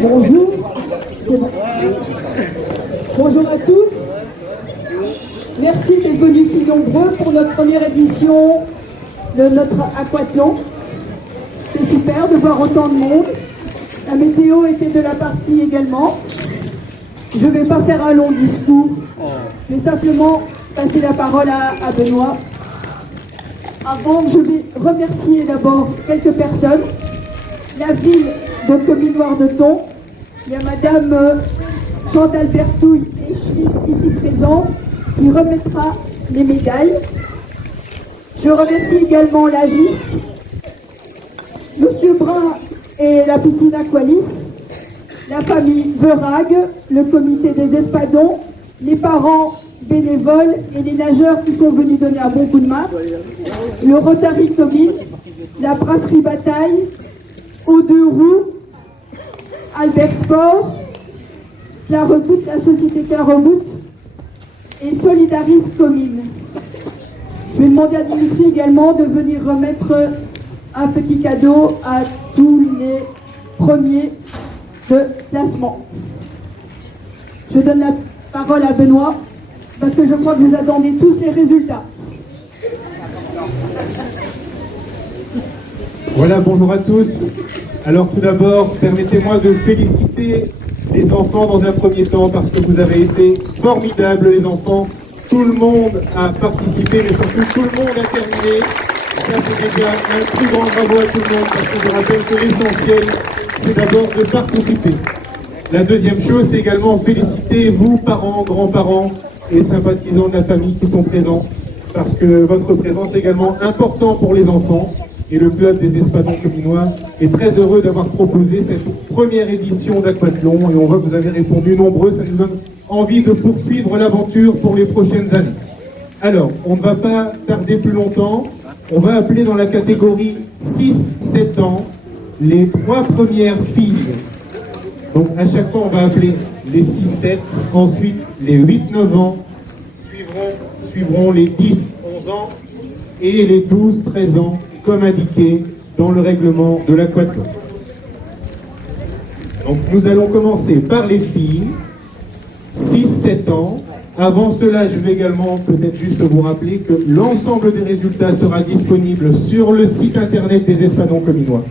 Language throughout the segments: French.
Bonjour. Bonjour à tous. Merci d'être venus si nombreux pour notre première édition de notre aquathlon. C'est super de voir autant de monde. La météo était de la partie également. Je ne vais pas faire un long discours. Je vais simplement passer la parole à Benoît. Avant, je vais remercier d'abord quelques personnes. La ville de Comines-Noire-de-Thon. Il y a Madame Chantal Bertouille et Schmitt ici présente qui remettra les médailles. Je remercie également la GISC, Monsieur Brun et la piscine Aqualis, la famille Verag, le comité des Espadons, les parents bénévoles et les nageurs qui sont venus donner un bon coup de main, le Rotary Comines, la brasserie Bataille, Aux Deux Roues, Albert Sport, Clarebout, la société Clarebout et Solidaris Comines. Je vais demander à Dimitri également de venir remettre un petit cadeau à tous les premiers de classement. Je donne la parole à Benoît parce que je crois que vous attendez tous les résultats. Voilà, bonjour à tous. Alors tout d'abord, permettez-moi de féliciter les enfants dans un premier temps parce que vous avez été formidables les enfants. Tout le monde a participé, mais surtout tout le monde a terminé. Ça c'est déjà un plus grand bravo à tout le monde parce que je rappelle que l'essentiel c'est d'abord de participer. La deuxième chose, c'est également féliciter vous, parents, grands-parents et sympathisants de la famille qui sont présents parce que votre présence est également importante pour les enfants. Et le club des Espadons cominois est très heureux d'avoir proposé cette première édition d'Aquathlon et on voit que vous avez répondu nombreux, ça nous donne envie de poursuivre l'aventure pour les prochaines années. Alors, on ne va pas tarder plus longtemps, on va appeler dans la catégorie 6-7 ans les 3 premières filles. Donc à chaque fois on va appeler les 6-7, ensuite les 8-9 ans, suivront les 10-11 ans et les 12-13 ans, comme indiqué dans le règlement de l'aquathlon. Donc nous allons commencer par les filles, 6-7 ans. Avant cela, je vais également peut-être juste vous rappeler que l'ensemble des résultats sera disponible sur le site internet des Espadons cominois,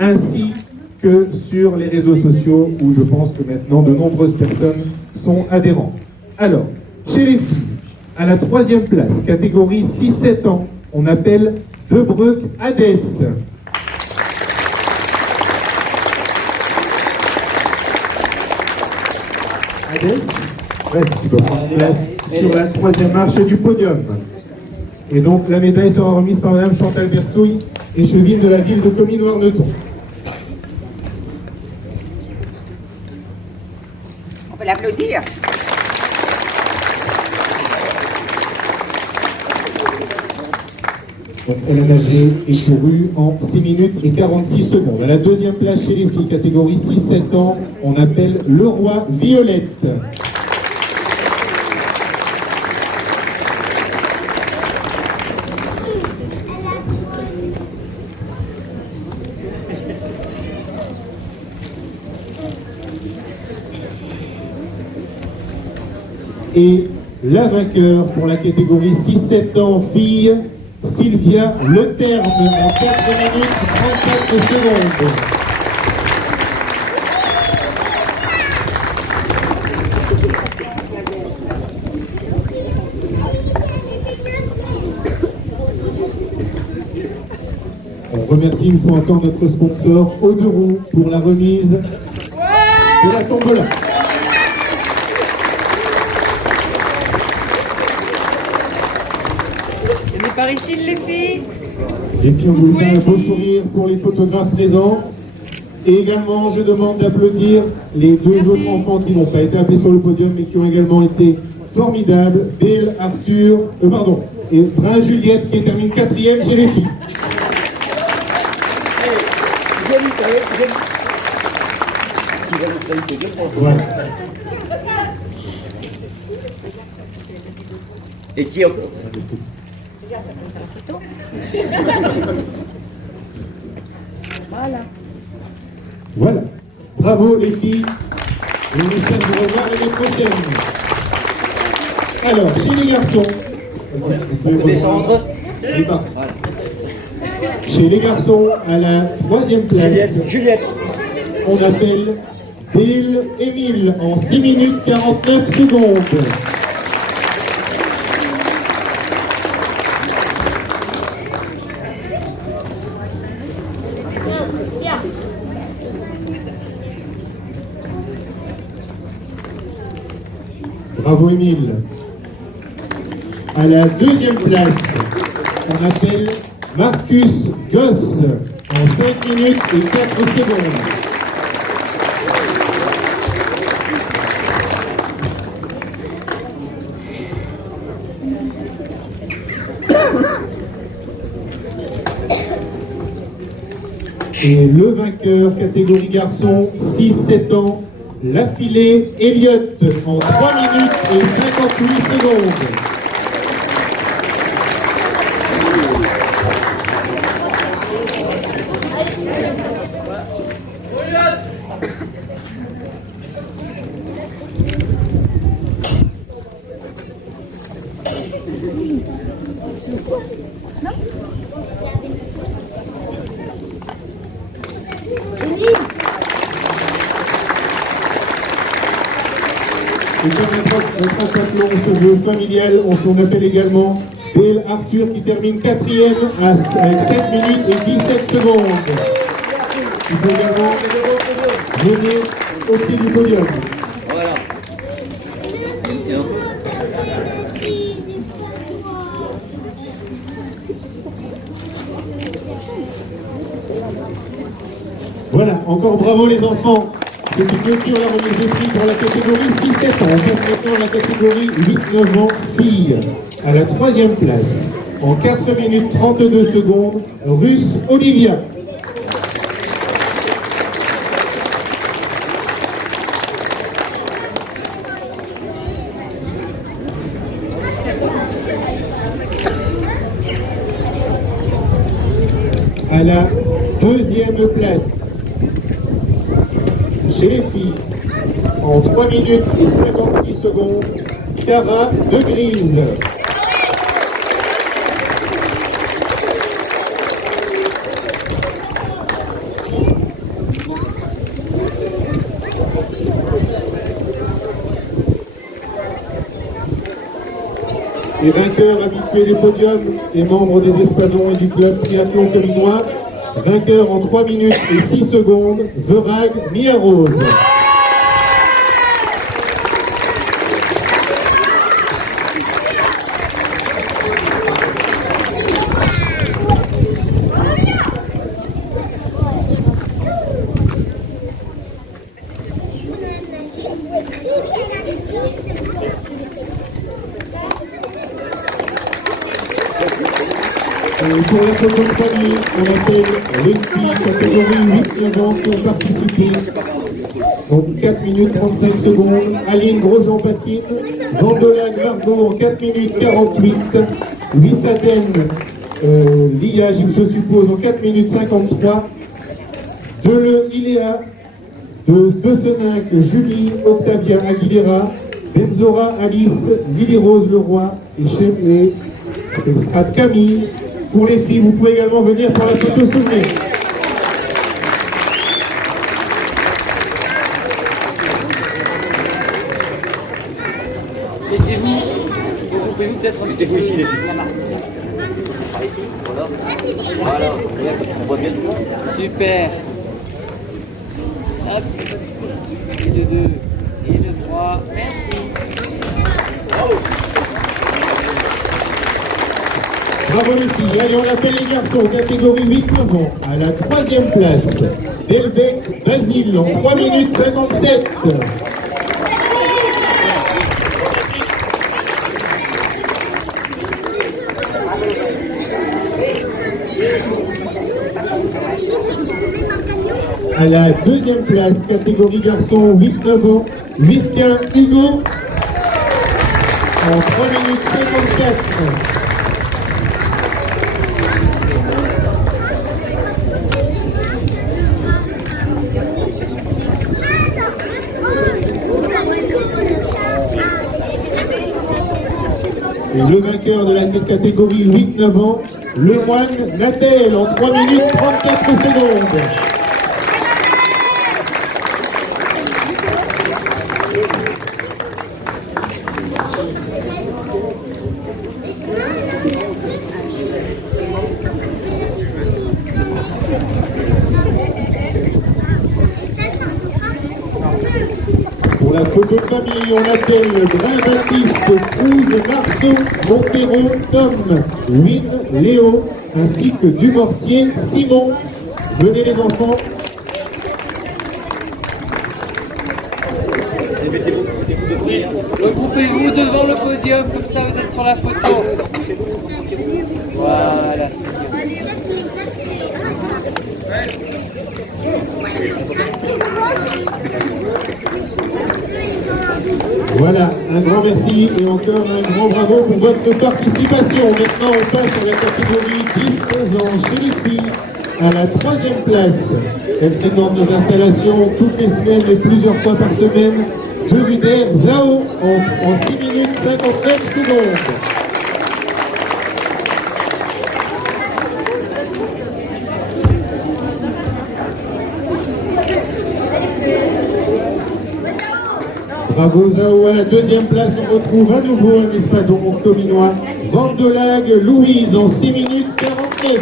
ainsi que sur les réseaux sociaux où je pense que maintenant de nombreuses personnes sont adhérentes. Alors, chez les filles, à la 3e place, catégorie 6-7 ans, on appelle Debreuc Hadès. Hadès, reste, tu peux prendre place sur la 3e marche du podium. Et donc la médaille sera remise par Madame Chantal Bertouille, échevine de la ville de Comines-Noire-de-Thon. On peut l'applaudir. Elle a nagé et couru en 6 minutes et 46 secondes. À la 2e place chez les filles, catégorie 6-7 ans, on appelle Leroy Violette. Et la vainqueur pour la catégorie 6-7 ans filles, Sylvia Le Terme, en 4 minutes 34 secondes. On remercie une fois encore notre sponsor, Aux Deux Roues, pour la remise de la tombola. Par ici les filles. Et puis on vous fait un beau sourire pour les photographes présents. Et également, je demande d'applaudir les 2 autres enfants qui n'ont pas été appelés sur le podium, mais qui ont également été formidables. Bill, Arthur, et Brun Juliette qui termine 4e chez les filles. Voilà. Et qui encore? Voilà. Bravo les filles. Et on espère vous revoir l'année prochaine. Alors, chez les garçons, vous pouvez Descendre. les pas. Chez les garçons, à la 3e place, Juliette. on appelle Bill Émile en 6 minutes 49 secondes. Bravo Émile. À la 2e place, on appelle Marcus Goss en 5 minutes et 4 secondes. Et le vainqueur, catégorie garçon, 6-7 ans, l'affilée Elliott en 3 minutes et 58 secondes. Et comme notre athlète se veut familial, on s'en appelle également Dale Arthur qui termine 4e avec 7 minutes et 17 secondes. Il peut également venir au pied du podium. Voilà. Voilà, encore bravo les enfants. Ce qui clôture la remise des prix pour la catégorie 6-7 ans. On passe maintenant à la catégorie 8-9 ans filles. À la 3e place, en 4 minutes 32 secondes, Russe Olivia. À la 2e place, chez les filles, en 3 minutes et 56 secondes, Cara de Grise. Les vainqueurs habitués des podiums et membres des Espadons et du club triathlon cominois. Vainqueur en 3 minutes et 6 secondes, Verag Mia-Rose. Et pour la photo de famille, on appelle les filles catégorie 8-9 ans qui ont participé. Donc 4 minutes 35 secondes. Aline Grosjean-Patine, Vandolag Margot en 4 minutes 48. Wissaden Lia, je suppose, en 4 minutes 53. Deleu Iléa, de Seninck Julie Octavia Aguilera, Benzora Alice, Lily Rose Leroy et Strat Camille. Pour les filles, vous pouvez également venir pour la photo souvenir. Mettez-vous ici les filles. Voilà, on voit bien tout ça. Super. Hop. Et le 2. Et le 3. Merci. Bravo les filles. Allez, on appelle les garçons, catégorie 8-9 ans. À la 3e place, Delbecq Basile en 3 minutes 57. À la deuxième place, catégorie garçon 8-9 ans, Wirtquin Hugo en 3 minutes 54. Et le vainqueur de la catégorie 8-9 ans, le moine Natel en 3 minutes 34 secondes. Pour la photo de famille, on appelle Brun Baptiste, Cruz, Marceau, Montero, Tom, Win, Léo, ainsi que Dumortier, Simon. Venez les enfants. Regroupez-vous devant le podium, comme ça vous êtes sur la photo. Voilà, c'est bien. Voilà, un grand merci et encore un grand bravo pour votre participation. Maintenant, on passe à la catégorie 10-11 ans chez les filles, à la 3e place. Elle fréquente nos installations toutes les semaines et plusieurs fois par semaine. De Ruder Zao en 6 minutes 59 secondes. Bravo Zao. À la 2e place, on retrouve à nouveau un espadon cominois, Vandelag Louise en 6 minutes 49.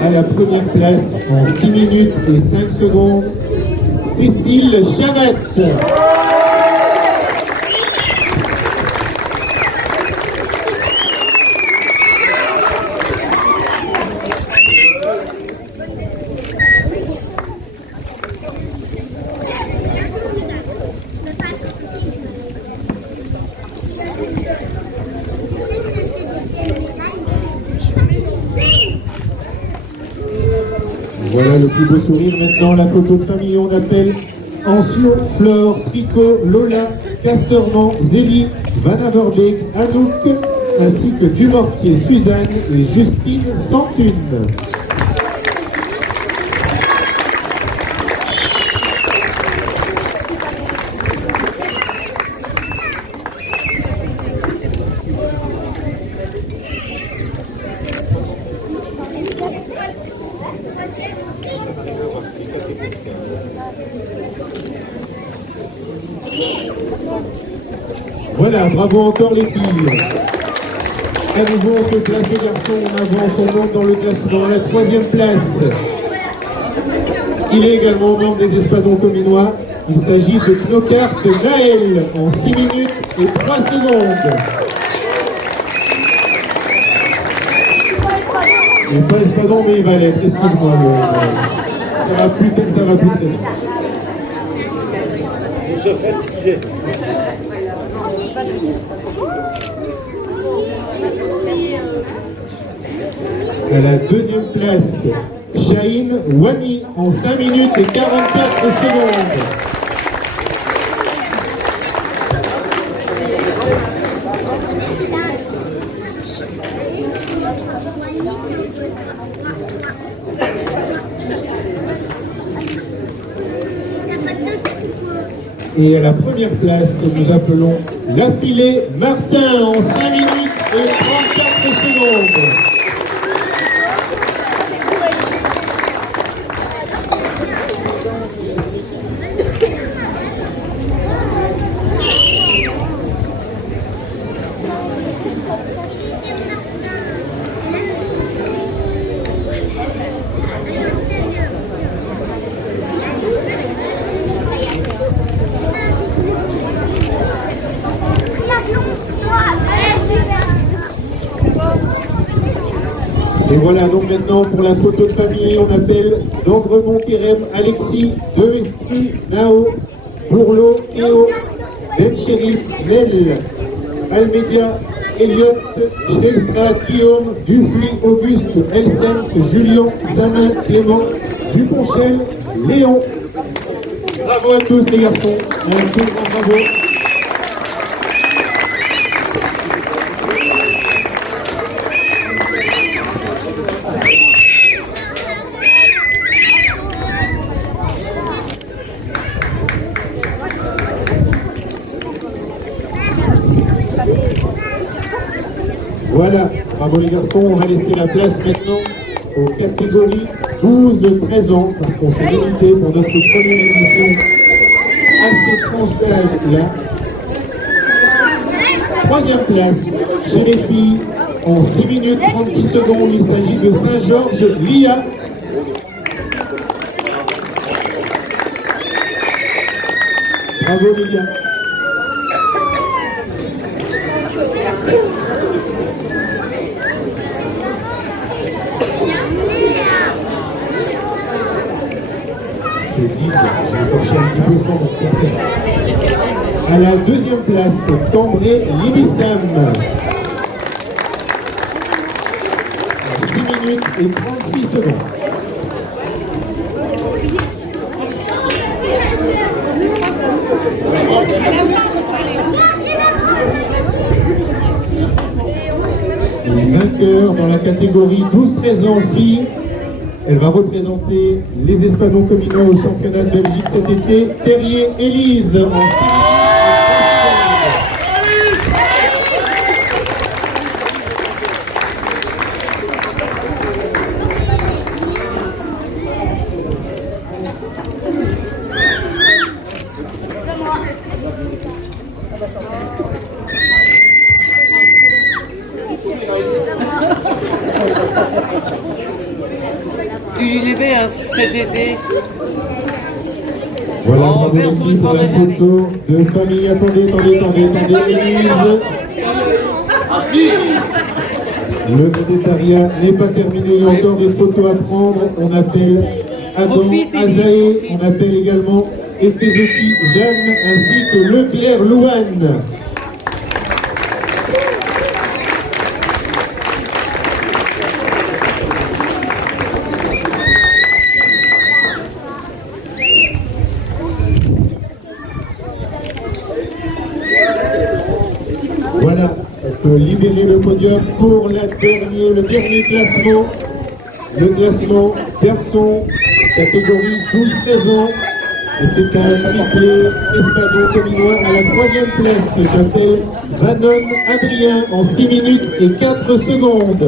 À la 1re place, en 6 minutes et 5 secondes, Cécile Chavette. Voilà le plus beau sourire. Maintenant, la photo de famille, on appelle Ancio, Flore, Tricot, Lola, Casterman, Zélie, Van Averbeek, Anouk, ainsi que Dumortier, Suzanne et Justine Santune. Voilà, bravo encore les filles. À nouveau, on fait place aux garçons, on avance, on monte dans le classement. À la 3e place, il est également membre des espadons cominois. Il s'agit de Knokart Naël en 6 minutes et 3 secondes. Il n'est pas espadon, mais il va l'être, excuse-moi. Ça va plus très vite. Je fais fatigué. À la 2e place, Chahine Wani en 5 minutes et 44 secondes. Et à la 1re place, nous appelons Lafilé Martin en 5 minutes et 34 secondes. voilà, donc maintenant pour la photo de famille, on appelle d'Ambremont Kerem, Alexis, De Estru, Nao, Bourlot, Théo, Ben Chérif, Nel, Almedia, Elliot, Schnellstraat, Guillaume, Dufly, Auguste, Elsens, Julien, Samin, Clément, Duponchel, Léon. Bravo à tous les garçons, un tout grand bravo. Voilà, bravo les garçons, on va laisser la place maintenant aux catégories 12-13 ans, parce qu'on s'est limité pour notre première émission à ces tranches d'âge-là. Troisième place, chez les filles, en 6 minutes 36 secondes, il s'agit de Saint-Georges Lia. Bravo Lilia. C'est vide, j'ai écorché un petit peu son nom, forcément. À la deuxième place, Cambrai Libissam. 6 minutes et 36 secondes. Et vainqueur dans la catégorie 12-13 ans filles. Elle va représenter les Espadons communaux au championnat de Belgique cet été. Terrier Élise en 6 minutes. Tu lui mets un CDD. Voilà, bravo les filles pour la photo de famille. Attendez, Élise. Le végétariat n'est pas terminé, il y a encore des photos à prendre. On appelle Adam Azaé, on appelle également Efezotti Jeanne, ainsi que Leclerc Louane. Voilà, on peut libérer le podium pour le dernier classement. Le classement garçon, catégorie 12-13 ans. Et c'est un triplé Espadon cominois à la 3e place. J'appelle Vanon Adrien en 6 minutes et 4 secondes.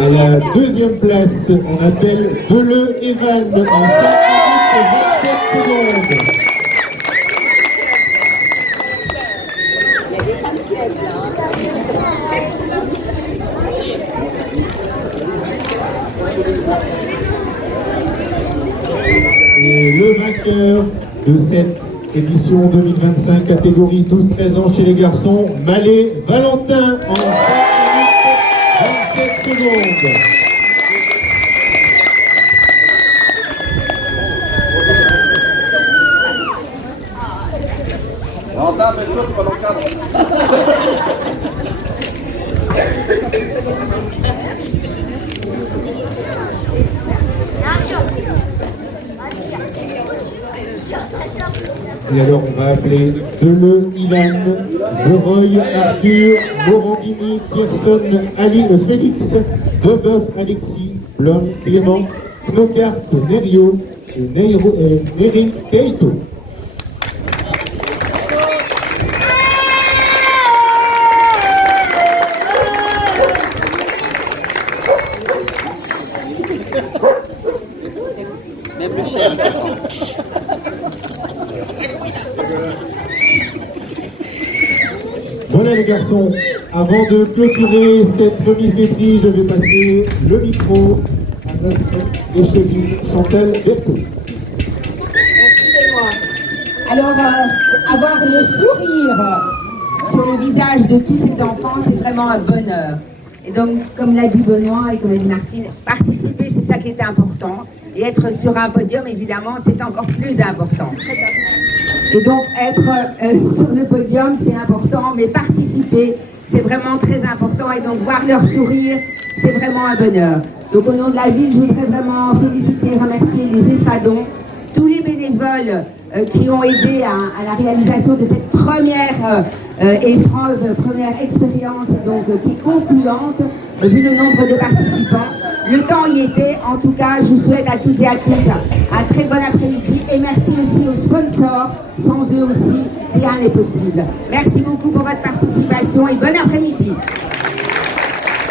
À la 2e place, on appelle Deleu Evan en 5 minutes et 27 secondes. Et le vainqueur de cette édition 2025, catégorie 12-13 ans chez les garçons, Mallet Valentin en 5 minutes 27 secondes. Et alors on va appeler Deleu, Ilan, Verreuil, Arthur, Morandini, Tierson, Ali, Félix, Deboeuf, Alexis, Blom, Clément, Knocart, Nerio et Nerin Keito. Même le chien. Voilà les garçons, avant de clôturer cette remise des prix, je vais passer le micro à notre échevine Chantal Berthaud. Merci Benoît. Alors, avoir le sourire sur le visage de tous ces enfants, c'est vraiment un bonheur. Et donc, comme l'a dit Benoît et comme l'a dit Martine, participer, c'est ça qui est important. Et être sur un podium, évidemment, c'est encore plus important. Et donc, être sur le podium, c'est important, mais participer, c'est vraiment très important. Et donc, voir leur sourire, c'est vraiment un bonheur. Donc, au nom de la ville, je voudrais vraiment féliciter et remercier les Espadons, tous les bénévoles qui ont aidé à la réalisation de cette première épreuve, première expérience, donc qui est concluante, vu le nombre de participants. Le temps y était. En tout cas, je souhaite à toutes et à tous un très bon après-midi et merci aussi aux sponsors. Sans eux aussi, rien n'est possible. Merci beaucoup pour votre participation et bon après-midi.